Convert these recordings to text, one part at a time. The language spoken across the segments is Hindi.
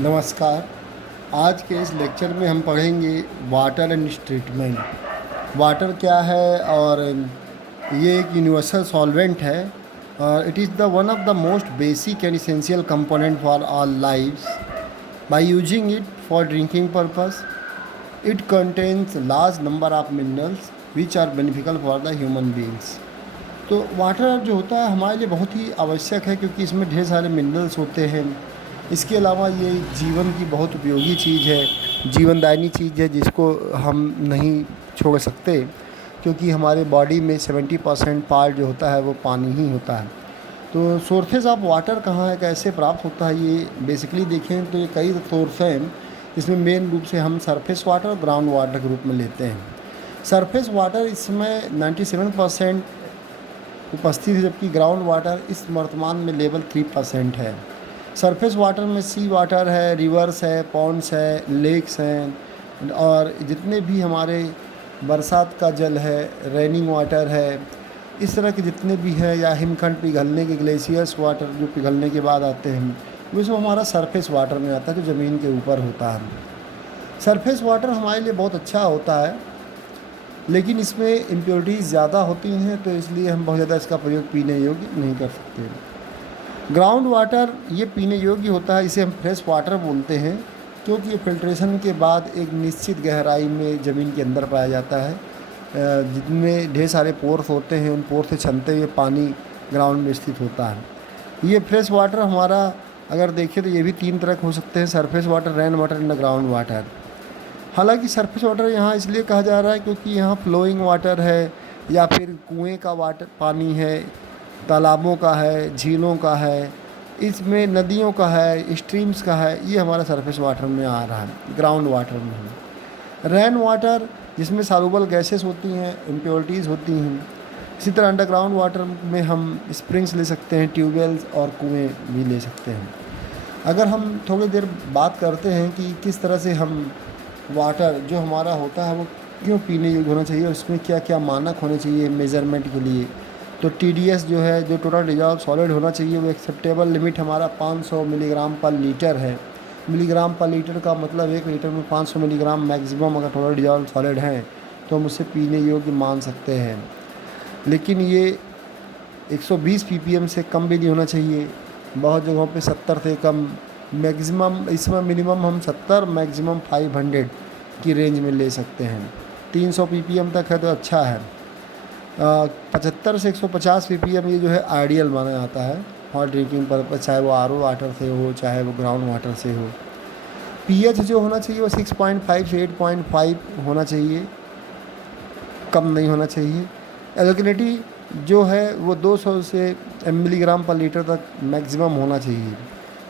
नमस्कार। आज के इस लेक्चर में हम पढ़ेंगे वाटर एंड ट्रीटमेंट। वाटर क्या है और ये एक यूनिवर्सल सॉल्वेंट है और it is the one of the most basic and essential component for all lives. By using it for drinking purpose it contains large number of minerals which are beneficial for the human beings. तो वाटर जो होता है हमारे लिए बहुत ही आवश्यक है क्योंकि इसमें ढेर सारे मिनरल्स होते हैं। इसके अलावा ये जीवन की बहुत उपयोगी चीज़ है, जीवनदायिनी चीज़ है जिसको हम नहीं छोड़ सकते क्योंकि हमारे बॉडी में 70% पार्ट जो होता है वो पानी ही होता है। तो सोर्सेज ऑफ वाटर कहाँ है, कैसे प्राप्त होता है, ये बेसिकली देखें तो ये कई सोर्स हैं। इसमें मेन रूप से हम सरफेस वाटर और ग्राउंड वाटर के रूप में लेते हैं। सरफेस वाटर इसमें 97% उपस्थित है जबकि ग्राउंड वाटर इस वर्तमान में लेवल 3% है। सरफेस वाटर में सी वाटर है, रिवर्स है, पॉन्ड्स है, लेक्स हैं और जितने भी हमारे बरसात का जल है, रेनिंग वाटर है, इस तरह के जितने भी हैं या हिमखंड पिघलने के ग्लेशियर्स वाटर जो पिघलने के बाद आते हैं वो सब हमारा सरफेस वाटर में आता है जो ज़मीन के ऊपर होता है। सरफेस वाटर हमारे लिए बहुत अच्छा होता है लेकिन इसमें इम्प्योरिटीज़ ज़्यादा होती हैं तो इसलिए हम बहुत ज़्यादा इसका प्रयोग पीने योग्य नहीं कर सकते। ग्राउंड वाटर ये पीने योग्य होता है, इसे हम फ्रेश वाटर बोलते हैं क्योंकि ये फिल्ट्रेशन के बाद एक निश्चित गहराई में ज़मीन के अंदर पाया जाता है जिनमें ढेर सारे पोर्स होते हैं। उन पोर्स से छनते हुए पानी ग्राउंड में स्थित होता है। ये फ्रेश वाटर हमारा अगर देखें तो ये भी 3 तरह के हो सकते हैं, surface water, rain water and ground water. हालांकि सरफेस वाटर यहाँ इसलिए कहा जा रहा है क्योंकि यहाँ फ्लोइंग वाटर है या फिर कुएँ का वाटर पानी है, तालाबों का है, झीलों का है, इसमें नदियों का है, स्ट्रीम्स का है, ये हमारा सरफेस वाटर में आ रहा है। ग्राउंड वाटर में है रेन वाटर जिसमें सॉल्युबल गैसेस होती हैं, इम्प्योरिटीज़ होती हैं। इसी तरह अंडरग्राउंड वाटर में हम स्प्रिंग्स ले सकते हैं, ट्यूबवेल्स और कुएँ भी ले सकते हैं। अगर हम थोड़ी देर बात करते हैं कि किस तरह से हम वाटर जो हमारा होता है वो क्यों पीने योग्य होना चाहिए और उसमें क्या क्या मानक होने चाहिए मेज़रमेंट के लिए, तो TDS जो है, जो टोटल डिजॉल्व सॉलिड होना चाहिए, वो एक्सेप्टेबल लिमिट हमारा 500 मिलीग्राम पर लीटर है। मिलीग्राम पर लीटर का मतलब 1 लीटर में 500 मिलीग्राम मैक्सिमम अगर टोटल डिजॉल्व सॉलिड है तो हम उसे पीने योग्य मान सकते हैं। लेकिन ये 120 ppm से कम भी नहीं होना चाहिए, बहुत जगहों पे 70 से कम। मैक्सिमम इसमें मिनिमम हम 70, मैक्सिमम 500 की रेंज में ले सकते हैं। 300 ppm तक है तो अच्छा है। 75 से 150 ppm ये जो है आइडियल माना जाता है हॉट ड्रिंकिंग पर्पज, चाहे वो RO वाटर से हो चाहे वो ग्राउंड वाटर से हो। pH जो होना चाहिए वो 6.5 से 8.5 होना चाहिए, कम नहीं होना चाहिए। एल्कलिनिटी जो है वो 200 से मिलीग्राम पर लीटर तक मैक्सिमम होना चाहिए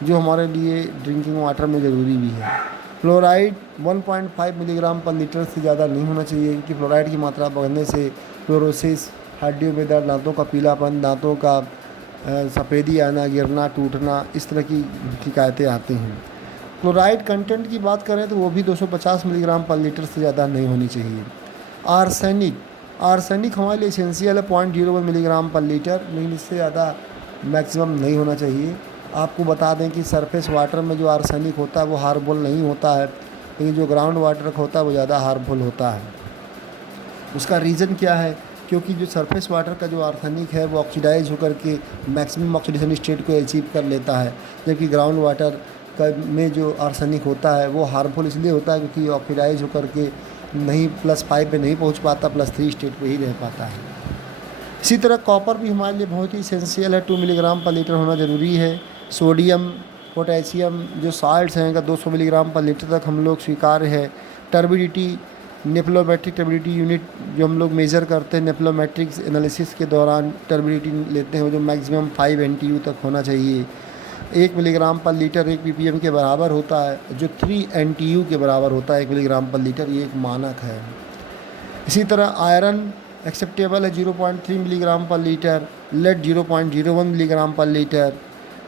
जो हमारे लिए ड्रिंकिंग वाटर में ज़रूरी भी है। फ्लोराइड 1.5 मिलीग्राम पर लीटर से ज़्यादा नहीं होना चाहिए क्योंकि फ्लोराइड की मात्रा बढ़ने से फ्लोरोसिस, हड्डियों में दर्द, दांतों का पीलापन, दांतों का सफ़ेदी आना, गिरना, टूटना, इस तरह की शिकायतें आती हैं। क्लोराइड कंटेंट की बात करें तो वो भी 250 मिलीग्राम पर लीटर से ज़्यादा नहीं होनी चाहिए। आर्सेनिक हमारे लिए एसेंशियल है 0.01 मिलीग्राम पर लीटर, लेकिन इससे ज़्यादा मैक्सिमम नहीं होना चाहिए। आपको बता दें कि सरफेस वाटर में जो आर्सेनिक होता है वो हार्मफुल नहीं होता है, लेकिन जो ग्राउंड वाटर का होता है वो ज़्यादा हार्मफुल होता है। उसका रीज़न क्या है? क्योंकि जो सरफेस वाटर का जो आर्सेनिक है वो ऑक्सीडाइज होकर के मैक्सिमम ऑक्सीडेशन स्टेट को अचीव कर लेता है, जबकि ग्राउंड वाटर का में जो आर्सेनिक होता है वो हार्मफुल इसलिए होता है क्योंकि ऑक्सीडाइज होकर के नहीं +5 पे नहीं पहुंच पाता, +3 स्टेट पे ही रह पाता है। इसी तरह कॉपर भी हमारे लिए बहुत ही इसेंशियल है, 2 मिलीग्राम पर लीटर होना ज़रूरी है। सोडियम, पोटेशियम जो साल्ट्स हैं का 200 मिलीग्राम पर लीटर तक हम लोग स्वीकार्य है। टर्बिडिटी, नेफ्लोमेट्रिक टर्बिडिटी यूनिट जो हम लोग मेज़र करते हैं नेफ्लोमेट्रिक एनालिसिस के दौरान टर्बिडिटी लेते हैं वो जो मैक्सिमम 5 NTU तक होना चाहिए। 1 मिलीग्राम पर लीटर 1 ppm के बराबर होता है, जो 3 NTU के बराबर होता है 1 मिलीग्राम पर लीटर, ये एक मानक है। इसी तरह आयरन एक्सेप्टेबल है 0.3 milligram per litre, lead 0.01 milligram per litre.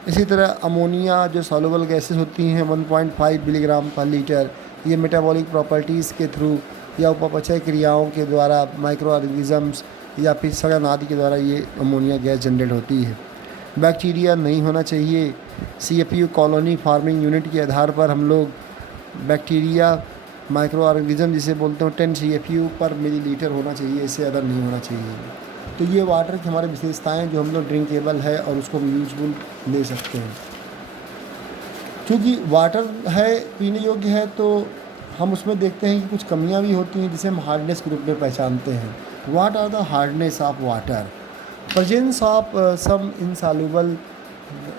इसी तरह अमोनिया जो सॉल्युबल गैसेस होती हैं 1.5 मिलीग्राम पर लीटर। ये मेटाबॉलिक प्रॉपर्टीज़ के थ्रू या उपापचय क्रियाओं के द्वारा, माइक्रो ऑर्गेनिजम्स या फिर सड़न आदि के द्वारा ये अमोनिया गैस जनरेट होती है। बैक्टीरिया नहीं होना चाहिए। CFU कॉलोनी फार्मिंग यूनिट के आधार पर हम लोग बैक्टीरिया माइक्रो ऑर्गेनिज्म जिसे बोलते हैं 10 CFU पर मिलीलीटर होना चाहिए, इससे ज़्यादा नहीं होना चाहिए। तो ये वाटर की हमारी विशेषताएं जो हम लोग ड्रिंकेबल है और उसको हम यूजफुल ले सकते हैं। क्योंकि वाटर है पीने योग्य है तो हम उसमें देखते हैं कि कुछ कमियां भी होती हैं जिसे हम हार्डनेस के रूप में पहचानते हैं। What are the hardness of water? Presence of some insoluble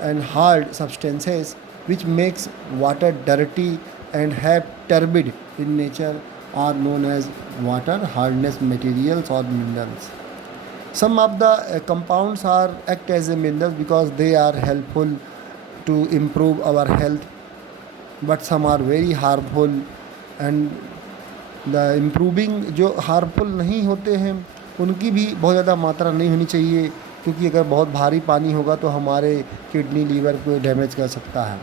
and hard substances which makes water dirty and have turbid in nature are known as water hardness materials or minerals. Some of the compounds are act as a minerals because they are helpful to improve our health, but some are very harmful and the improving जो harmful नहीं होते हैं उनकी भी बहुत ज़्यादा मात्रा नहीं होनी चाहिए, क्योंकि अगर बहुत भारी पानी होगा तो हमारे किडनी लीवर को डैमेज कर सकता है।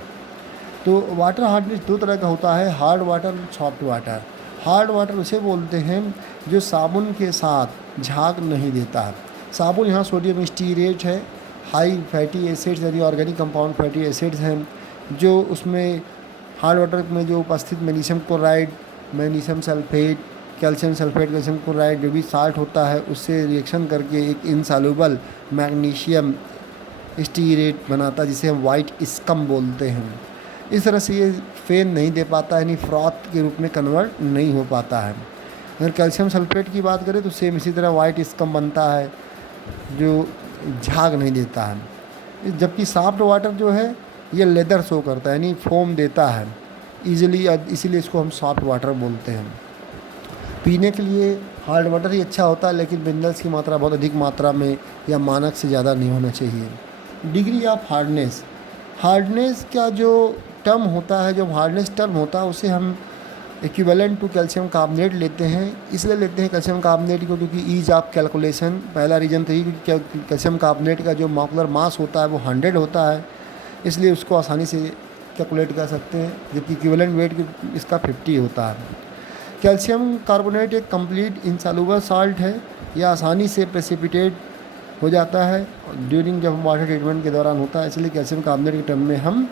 तो वाटर हार्डनेस दो तरह का होता है, हार्ड वाटर और सॉफ्ट वाटर। हार्ड वाटर उसे बोलते हैं जो साबुन के साथ झाग नहीं देता है। साबुन यहाँ सोडियम स्टीरेट है, हाई फैटी एसिड्स यानी ऑर्गेनिक कंपाउंड फैटी एसिड्स हैं जो उसमें हार्ड वाटर में जो उपस्थित magnesium chloride, magnesium sulphate, calcium sulphate, calcium chloride जो भी साल्ट होता है उससे रिएक्शन करके एक इनसॉल्युबल मैग्नीशियम स्टीरेट बनाता है जिसे हम वाइट स्कम बोलते हैं। इस तरह से ये फेन नहीं दे पाता है, यानी फ्रॉथ के रूप में कन्वर्ट नहीं हो पाता है। अगर कैल्शियम सल्फेट की बात करें तो सेम इसी तरह वाइट स्कम बनता है जो झाग नहीं देता है। जबकि सॉफ्ट वाटर जो है ये लेदर शो करता है, यानी फोम देता है ईजिली, इसीलिए इसको हम सॉफ्ट वाटर बोलते हैं। पीने के लिए हार्ड वाटर ही अच्छा होता है, लेकिन मिनरल्स की मात्रा बहुत अधिक मात्रा में या मानक से ज़्यादा नहीं होना चाहिए। डिग्री ऑफ हार्डनेस, हार्डनेस का जो टर्म होता है, जो हार्डनेस टर्म होता है उसे हम इक्विवेलेंट टू कैल्शियम कार्बोनेट लेते हैं। इसलिए लेते हैं कैल्शियम कार्बोनेट को क्योंकि ईज ऑफ कैलकुलेशन, पहला रीज़न तो ये कि कैल्शियम कार्बोनेट का जो मॉलिक्यूलर मास होता है वो 100 होता है, इसलिए उसको आसानी से कैलकुलेट कर सकते हैं, जबकि इक्विवेलेंट वेट इसका 50 होता है। कैल्शियम कार्बोनेट एक कंप्लीट इनसॉल्युबल साल्ट है, यह आसानी से प्रेसिपिटेट हो जाता है ड्यूरिंग जब हम वाटर ट्रीटमेंट के दौरान होता है, इसलिए कैल्शियम कार्बोनेट के टर्म में हम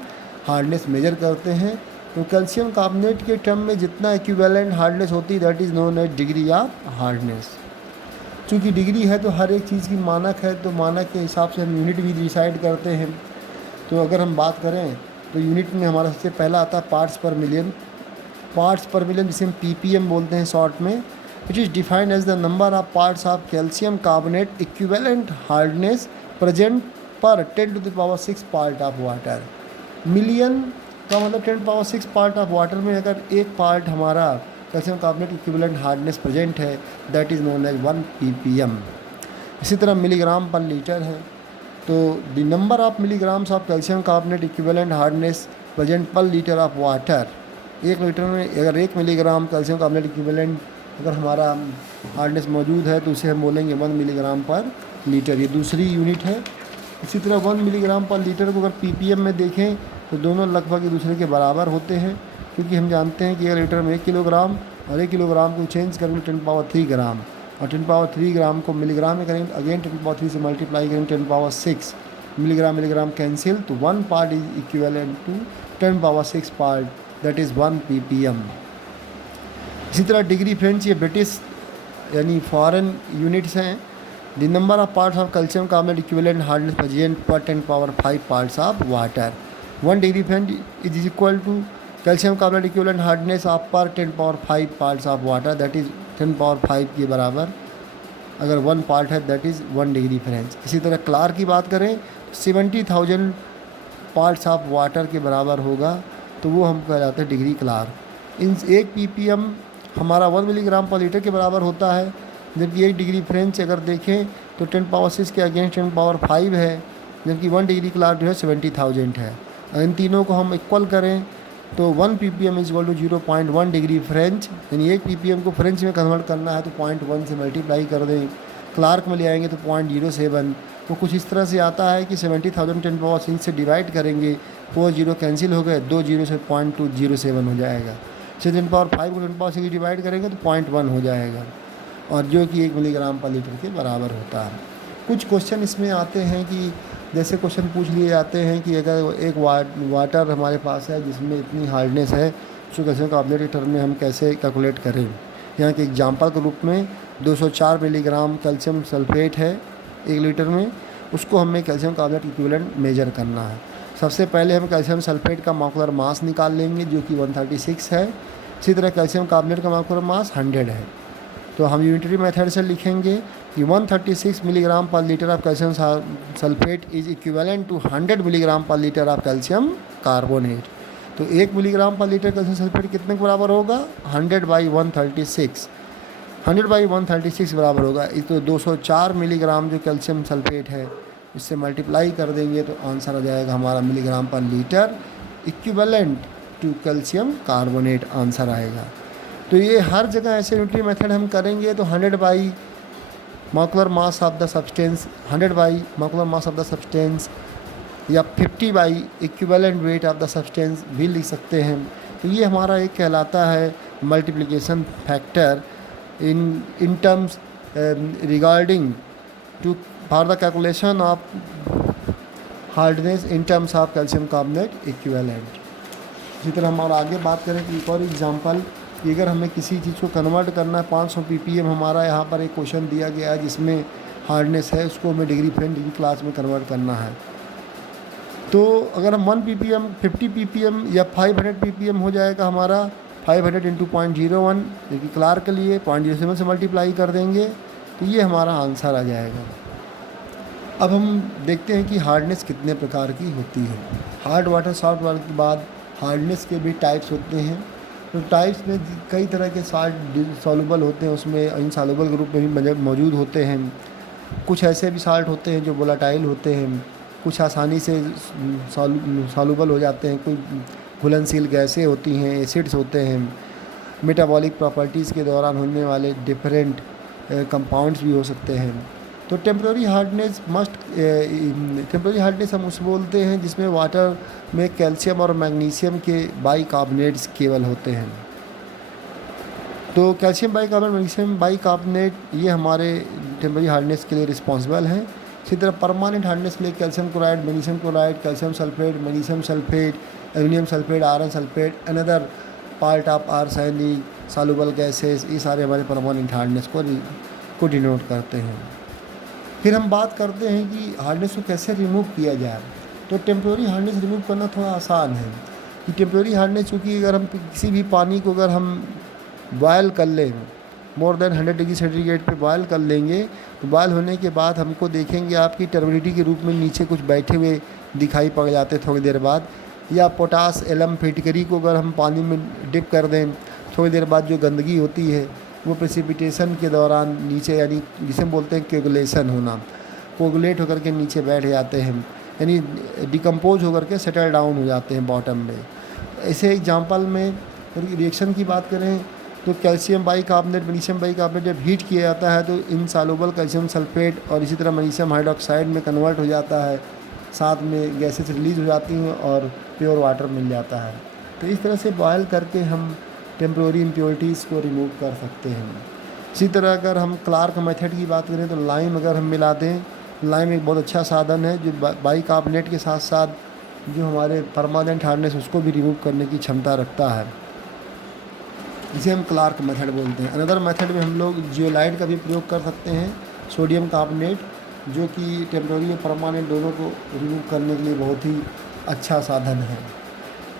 हार्डनेस मेजर करते हैं। तो कैल्शियम कार्बोनेट के टर्म में जितना इक्विवेलेंट हार्डनेस होती है that is known as degree of hardness. चूँकि डिग्री है तो हर एक चीज़ की मानक है, तो मानक के हिसाब से हम यूनिट भी डिसाइड करते हैं। तो अगर हम बात करें तो यूनिट में हमारा सबसे पहला आता है पार्ट्स पर मिलियन। पार्ट्स पर मिलियन जिसे हम ppm बोलते हैं शॉर्ट में, it is defined as the number of parts of calcium carbonate equivalent hardness present per 10⁻⁶ part of water. Million का मतलब 10⁻⁶ पार्ट ऑफ वाटर में अगर एक पार्ट हमारा calcium carbonate equivalent hardness present है that is known as 1 ppm। इसी तरह मिलीग्राम पर लीटर है, तो the number of milligrams of calcium carbonate equivalent hardness present per litre of water. 1 litre में अगर 1 मिलीग्राम कैल्शियम कार्बोनेट इक्विवेलेंट अगर हमारा हार्डनेस मौजूद है तो उसे हम बोलेंगे 1 मिलीग्राम पर लीटर, ये दूसरी यूनिट है। इसी तरह 1 मिलीग्राम पर लीटर को अगर ppm में देखें तो दोनों लगभग एक दूसरे के बराबर होते हैं, क्योंकि हम जानते हैं कि 1 लीटर में 1 किलोग्राम और 1 किलोग्राम को चेंज करेंगे 10⁻³ ग्राम, और 10⁻³ ग्राम को मिलीग्राम में करेंगे अगेन 10⁻³ से मल्टीप्लाई करेंगे 10⁻6 मिलीग्राम मिलीग्राम कैंसिल, तो 1 part is equivalent to 10⁻6 part that is 1 ppm। इसी तरह डिग्री फ्रेंच ये ब्रिटिश यानी फॉरेन यूनिट्स हैं। The number of parts of calcium carbonate equivalent hardness present per 10⁻5 parts of water. 1 degree French is equal to calcium carbonate equivalent hardness of per 10⁻5 parts of water, that is 10⁻5 के बराबर अगर 1 पार्ट है दैट इज़ 1 डिग्री फ्रेंच। इसी तरह क्लार की बात करें 70,000 पार्ट्स ऑफ वाटर के बराबर होगा, तो वो हम कहलाते हैं डिग्री क्लार। इन 1 ppm हमारा 1 मिलीग्राम पर लीटर के बराबर होता है, जबकि 1 डिग्री फ्रेंच अगर देखें तो 10⁻6 के अगेंस्ट 10⁻5 है, जबकि 1 डिग्री क्लार जो है 70,000 है। इन तीनों को हम इक्वल करें तो 1 ppm is equal to 0.1 degree French, यानी 1 ppm को फ्रेंच में कन्वर्ट करना है तो 0.1 से मल्टीप्लाई कर दें, क्लार्क में ले आएंगे तो 0.07। तो कुछ इस तरह से आता है कि 70,000 10⁻6 से डिवाइड करेंगे, 4 जीरो कैंसिल हो गए, 2 जीरो से 0.207 हो जाएगा। से 10⁻5 को 10⁻6 डिवाइड करेंगे तो 0.1 हो जाएगा, और जो कि 1 मिलीग्राम पर लीटर के बराबर होता है। कुछ क्वेश्चन इसमें आते हैं कि जैसे क्वेश्चन पूछ लिए जाते हैं कि अगर एक वाटर हमारे पास है जिसमें इतनी हार्डनेस है, उसको कैल्शियम कार्बोनेट के टर्म में हम कैसे कैलकुलेट करें। यहाँ के एग्जांपल के रूप में 204 मिलीग्राम कैल्शियम सल्फेट है 1 लीटर में, उसको हमें कैल्शियम कार्बोनेट इक्विवेलेंट मेजर करना है। सबसे पहले हम कैल्शियम सल्फेट का मॉलिक्यूलर मास निकाल लेंगे जो कि 136 है। इसी तरह कैल्शियम कार्बोनेट का मॉलिक्यूलर मास 100 है। तो हम यूनिटरी मेथड से लिखेंगे कि 136 milligram per litre of calcium sulphate is equivalent to 100 milligram per litre of calcium carbonate. तो 1 milligram per litre calcium sulphate कितने के बराबर होगा? 100/136। 100/136 बराबर होगा। इस तो 204 मिलीग्राम जो कैल्शियम सल्फेट है इससे मल्टीप्लाई कर देंगे तो आंसर आ जाएगा हमारा milligram per litre equivalent to calcium carbonate answer आएगा। तो ये हर जगह ऐसे यूनिटरी मेथड हम करेंगे तो 100 by molecular mass of the substance, 100 by molecular mass of the substance या 50 by equivalent weight of the substance भी लिख सकते हैं। तो ये हमारा एक कहलाता है multiplication factor in terms regarding to for the calculation of hardness in terms of calcium carbonate equivalent. इसी तरह हम और आगे बात करें कि एक और एग्जांपल कि अगर हमें किसी चीज़ को कन्वर्ट करना है 500 ppm, हमारा यहाँ पर एक क्वेश्चन दिया गया है जिसमें हार्डनेस है, उसको हमें डिग्री फ्रेंड डिग्री क्लास में कन्वर्ट करना है। तो अगर हम 1 ppm 50 ppm या 500 ppm हो जाएगा हमारा 500 × 0.01 जो कि क्लार्क के लिए 0.07 से मल्टीप्लाई कर देंगे तो ये हमारा आंसर आ जाएगा। अब हम देखते हैं कि हार्डनेस कितने प्रकार की होती है। हार्ड वाटर सॉफ्ट वाटर के बाद हार्डनेस के भी टाइप्स होते हैं। तो टाइप्स में कई तरह के साल्ट सॉल्युबल होते हैं, उसमें इनसॉल्युबल ग्रुप में भी मौजूद होते हैं। कुछ ऐसे भी साल्ट होते हैं जो वोलेटाइल होते हैं, कुछ आसानी से सॉल्युबल हो जाते हैं, कोई घुलनशील गैसें होती हैं, एसिड्स होते हैं, मेटाबॉलिक प्रॉपर्टीज़ के दौरान होने वाले डिफरेंट कंपाउंड्स भी हो सकते हैं। तो टेम्पररी हार्डनेस हम उसे बोलते हैं जिसमें वाटर में कैल्शियम और मैग्नीशियम के बाइकार्बोनेट्स केवल होते हैं। तो कैल्शियम बाइकार्बोनेट, मैग्नीशियम बाइकार्बोनेट ये हमारे टेम्पररी हार्डनेस के लिए रिस्पॉन्सिबल हैं। इसी तरह परमानेंट हार्डनेस के लिए calcium chloride, magnesium chloride, calcium sulphate, magnesium sulphate, aluminium sulphate, iron sulphate, another part of arsenic soluble gases, ये सारे हमारे परमानेंट हार्डनेस को डिनोट करते हैं। फिर हम बात करते हैं कि हार्डनेस को कैसे रिमूव किया जाए। तो टेम्पररी हार्डनेस रिमूव करना थोड़ा आसान है कि टेम्पररी हार्डनेस चूँकि अगर हम किसी भी पानी को अगर हम बॉयल कर लें, मोर देन 100 डिग्री सेंटीग्रेड पे बॉयल कर लेंगे तो बॉयल होने के बाद हमको देखेंगे आपकी टर्बिडिटी के रूप में नीचे कुछ बैठे हुए दिखाई पड़ जाते थोड़ी देर बाद। या पोटास एलम फिटकरी को अगर हम पानी में डिप कर दें थोड़ी देर बाद जो गंदगी होती है वो प्रेसिपिटेशन के दौरान नीचे, यानी जिसे हम बोलते हैं कोगुलेशन होना, कोगुलेट होकर के नीचे बैठ जाते हैं, यानी डिकम्पोज होकर के सेटल डाउन हो जाते हैं बॉटम में। ऐसे एग्जांपल में रिएक्शन की बात करें तो कैल्शियम बाइकार्बोनेट, मैग्नीशियम बाइकार्बोनेट जब हीट किया जाता है तो इनसॉल्युबल कैल्शियम सल्फेट और इसी तरह मैग्नीशियम हाइड्रोक्साइड में कन्वर्ट हो जाता है, साथ में गैसेस रिलीज़ हो जाती हैं और प्योर वाटर मिल जाता है। तो इस तरह से बॉयल करके हम टेम्पररी इम्प्योरिटीज़ को रिमूव कर सकते हैं। इसी तरह अगर हम क्लार्क मेथड की बात करें तो लाइम अगर हम मिला दें, लाइम एक बहुत अच्छा साधन है जो बाइकार्बोनेट के साथ साथ जो हमारे परमानेंट हार्डनेस उसको भी रिमूव करने की क्षमता रखता है, इसे हम क्लार्क मेथड बोलते हैं। अनदर मेथड में हम लोग जियोलाइट का भी प्रयोग कर सकते हैं, सोडियम कार्बोनेट, जो कि टेम्पररी और परमानेंट दोनों को रिमूव करने के लिए बहुत ही अच्छा साधन है।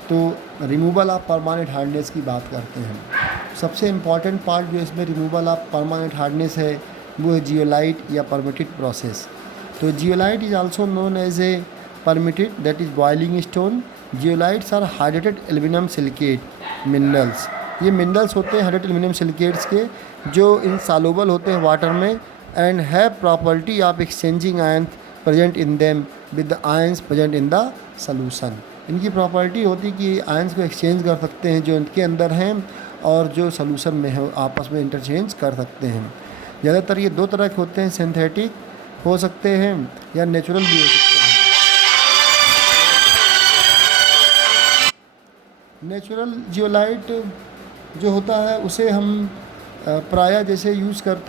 तो रिमूवल ऑफ परमानेंट हार्डनेस की बात करते हैं। सबसे इम्पॉर्टेंट पार्ट जो इसमें रिमूवल ऑफ परमानेंट हार्डनेस है वो है जियोलाइट या परमिटेड प्रोसेस। तो zeolite is also known as a permutit that is boiling stone. Zeolites are hydrated aluminium silicate minerals. ये मिनरल्स होते हैं हाइड्रेटेड एल्यूमिनियम सिलिकेट्स के जो इनसॉल्युबल होते हैं वाटर में and have property of exchanging ions present in them with the ions present in the solution. इनकी प्रॉपर्टी होती है कि आयंस को एक्सचेंज कर सकते हैं जो इनके अंदर हैं और जो सॉल्यूशन में है आपस में इंटरचेंज कर सकते हैं। ज़्यादातर ये दो तरह के होते हैं, सिंथेटिक हो सकते हैं या नेचुरल भी हो सकते हैं। नेचुरल जियोलाइट जो होता है उसे हम प्रायः जैसे यूज़ करते